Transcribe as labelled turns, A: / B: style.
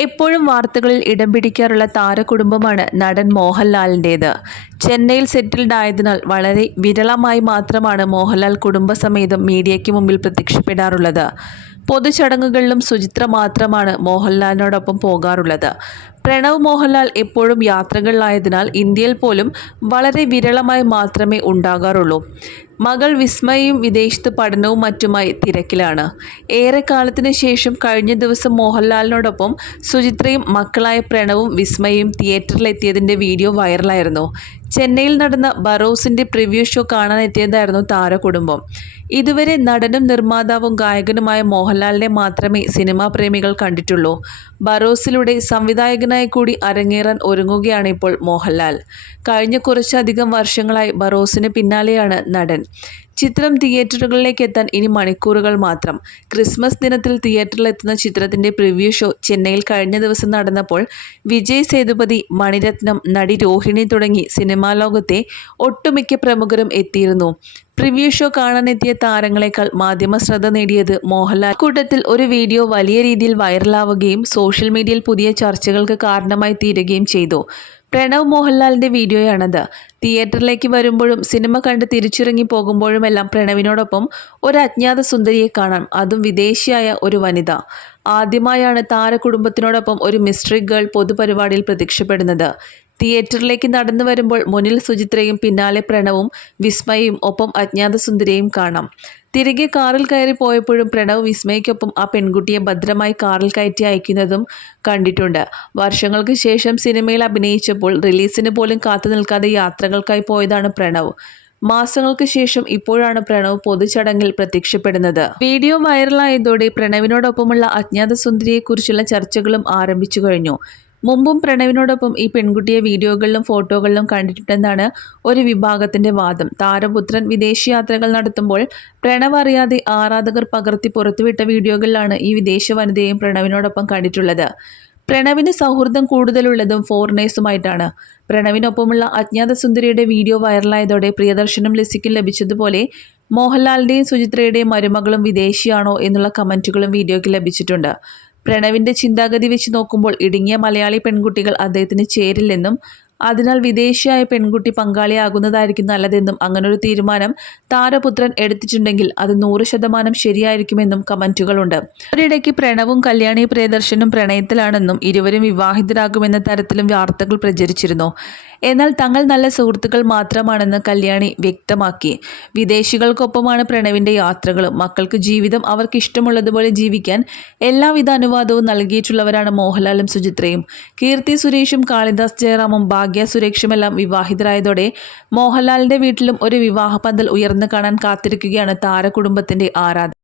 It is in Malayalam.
A: എപ്പോഴും വാർത്തകളിൽ ഇടം പിടിക്കാറുള്ള താരകുടുംബമാണ് നടൻ മോഹൻലാലിന്റേത്. ചെന്നൈയിൽ സെറ്റിൽഡ് ആയതിനാൽ വളരെ വിരളമായി മാത്രമാണ് മോഹൻലാൽ കുടുംബസമേതം മീഡിയയ്ക്ക് മുമ്പിൽ പ്രത്യക്ഷപ്പെടാറുള്ളത്. പൊതുചടങ്ങുകളിലും സുചിത്ര മാത്രമാണ് മോഹൻലാലിനോടൊപ്പം പോകാറുള്ളത്. പ്രണവ് മോഹൻലാൽ എപ്പോഴും യാത്രകളിലായതിനാൽ ഇന്ത്യയിൽ പോലും വളരെ വിരളമായി മാത്രമേ ഉണ്ടാകാറുള്ളൂ. മകൾ വിസ്മയും വിദേശത്ത് പഠനവും മറ്റുമായി തിരക്കിലാണ്. ഏറെക്കാലത്തിന് ശേഷം കഴിഞ്ഞ ദിവസം മോഹൻലാലിനോടൊപ്പം സുചിത്രയും മക്കളായ പ്രണവും വിസ്മയും തിയേറ്ററിലെത്തിയതിന്റെ വീഡിയോ വൈറലായിരുന്നു. ചെന്നൈയിൽ നടന്ന ബറോസിന്റെ പ്രിവ്യൂ ഷോ കാണാനെത്തിയതായിരുന്നു താരകുടുംബം ഇതുവരെ നടനും നിർമ്മാതാവും ഗായകനുമായ മോഹൻലാലിനെ മാത്രമേ സിനിമാ പ്രേമികൾ കണ്ടിട്ടുള്ളൂ. ബറോസിലൂടെ സംവിധായകനായി കൂടി അരങ്ങേറാൻ ഒരുങ്ങുകയാണ് ഇപ്പോൾ മോഹൻലാൽ. കഴിഞ്ഞ കുറച്ചധികം വർഷങ്ങളായി ബറോസിന് പിന്നാലെയാണ് നടൻ. ചിത്രം തിയേറ്ററുകളിലേക്ക് എത്താൻ ഇനി മണിക്കൂറുകൾ മാത്രം. ക്രിസ്മസ് ദിനത്തിൽ തിയേറ്ററിൽ എത്തുന്ന ചിത്രത്തിന്റെ പ്രിവ്യൂ ഷോ ചെന്നൈയിൽ കഴിഞ്ഞ ദിവസം നടന്നപ്പോൾ വിജയ് സേതുപതി മണിരത്നം നടി രോഹിണി തുടങ്ങി സിനിമാ ലോകത്തെ ഒട്ടുമിക്ക പ്രമുഖരും എത്തിയിരുന്നു. പ്രിവ്യൂ ഷോ കാണാനെത്തിയ താരങ്ങളെക്കാൾ മാധ്യമ ശ്രദ്ധ നേടിയത് മോഹൻലാൽ. കൂട്ടത്തിൽ ഒരു വീഡിയോ വലിയ രീതിയിൽ വൈറലാവുകയും സോഷ്യൽ മീഡിയയിൽ പുതിയ ചർച്ചകൾക്ക് കാരണമായി തീരുകയും ചെയ്തു. പ്രണവ് മോഹൻലാലിന്റെ വീഡിയോയാണത്. തിയേറ്ററിലേക്ക് വരുമ്പോഴും സിനിമ കണ്ട് തിരിച്ചിറങ്ങി പോകുമ്പോഴുമെല്ലാം പ്രണവിനോടൊപ്പം ഒരു അജ്ഞാത സുന്ദരിയെ കാണാം. അതും വിദേശിയായ ഒരു വനിത. ആദ്യമായാണ് താരകുടുംബത്തിനോടൊപ്പം ഒരു മിസ്റ്ററി ഗേൾ പൊതുപരിപാടിയിൽ പ്രത്യക്ഷപ്പെടുന്നത്. തിയേറ്ററിലേക്ക് നടന്നു വരുമ്പോൾ മുന്നിൽ സുചിത്രയും പിന്നാലെ പ്രണവും വിസ്മയും ഒപ്പം അജ്ഞാതസുന്ദരിയും കാണാം. തിരികെ കാറിൽ കയറി പോയപ്പോഴും പ്രണവ് വിസ്മയ്ക്കൊപ്പം ആ പെൺകുട്ടിയെ ഭദ്രമായി കാറിൽ കയറ്റി അയക്കുന്നതും കണ്ടിട്ടുണ്ട്. വർഷങ്ങൾക്ക് ശേഷം സിനിമയിൽ അഭിനയിച്ചപ്പോൾ റിലീസിന് പോലും കാത്തു നിൽക്കാതെ യാത്രകൾക്കായി പോയതാണ് പ്രണവ്. മാസങ്ങൾക്ക് ശേഷം ഇപ്പോഴാണ് പ്രണവ് പൊതുചടങ്ങിൽ പ്രത്യക്ഷപ്പെടുന്നത്. വീഡിയോ വൈറലായതോടെ പ്രണവിനോടൊപ്പമുള്ള അജ്ഞാതസുന്ദരിയെക്കുറിച്ചുള്ള ചർച്ചകളും ആരംഭിച്ചു കഴിഞ്ഞു. മുമ്പും പ്രണവിനോടൊപ്പം ഈ പെൺകുട്ടിയെ വീഡിയോകളിലും ഫോട്ടോകളിലും കണ്ടിട്ടുണ്ടെന്നാണ് ഒരു വിഭാഗത്തിന്റെ വാദം. താരപുത്രൻ വിദേശയാത്രകൾ നടത്തുമ്പോൾ പ്രണവ് അറിയാതെ ആരാധകർ പകർത്തി പുറത്തുവിട്ട വീഡിയോകളിലാണ് ഈ വിദേശ വനിതയെയും പ്രണവിനോടൊപ്പം കണ്ടിട്ടുള്ളത്. പ്രണവിന് സൗഹൃദം കൂടുതലുള്ളതും ഫോറിനേഴ്സുമായിട്ടാണ്. പ്രണവിനൊപ്പമുള്ള അജ്ഞാത സുന്ദരിയുടെ വീഡിയോ വൈറലായതോടെ പ്രിയദർശനും ലസിക്കും ലഭിച്ചതുപോലെ മോഹൻലാലിന്റെയും സുചിത്രയുടെയും മരുമകളും വിദേശിയാണോ എന്നുള്ള കമന്റുകളും വീഡിയോയ്ക്ക് ലഭിച്ചിട്ടുണ്ട്. പ്രണവിന്റെ ചിന്താഗതി വെച്ച് നോക്കുമ്പോൾ ഇടുങ്ങിയ മലയാളി പെൺകുട്ടികൾ അദ്ദേഹത്തിന് ചേരില്ലെന്നും അതിനാൽ വിദേശിയായ പെൺകുട്ടി പങ്കാളിയാകുന്നതായിരിക്കും നല്ലതെന്നും അങ്ങനൊരു തീരുമാനം താരപുത്രൻ എടുത്തിട്ടുണ്ടെങ്കിൽ അത് നൂറ് ശതമാനം ശരിയായിരിക്കുമെന്നും കമന്റുകളുണ്ട്. ഒരിടയ്ക്ക് പ്രണവും കല്യാണി പ്രിയദർശനും പ്രണയത്തിലാണെന്നും ഇരുവരും വിവാഹിതരാകുമെന്ന തരത്തിലും വാർത്തകൾ പ്രചരിച്ചിരുന്നു. എന്നാൽ തങ്ങൾ നല്ല സുഹൃത്തുക്കൾ മാത്രമാണെന്ന് കല്യാണി വ്യക്തമാക്കി. വിദേശികൾക്കൊപ്പമാണ് പ്രണവിന്റെ യാത്രകളും. മക്കൾക്ക് ജീവിതം അവർക്ക് ഇഷ്ടമുള്ളതുപോലെ ജീവിക്കാൻ എല്ലാവിധ അനുവാദവും നൽകിയിട്ടുള്ളവരാണ് മോഹൻലാലും സുചിത്രയും. കീർത്തി സുരേഷും കാളിദാസ് ജയറാമും ഭാഗ്യ സുരേഷുമെല്ലാം വിവാഹിതരായതോടെ മോഹൻലാലിന്റെ വീട്ടിലും ഒരു വിവാഹപന്തൽ ഉയർന്നു കാണാൻ കാത്തിരിക്കുകയാണ് താരകുടുംബത്തിന്റെ ആരാധന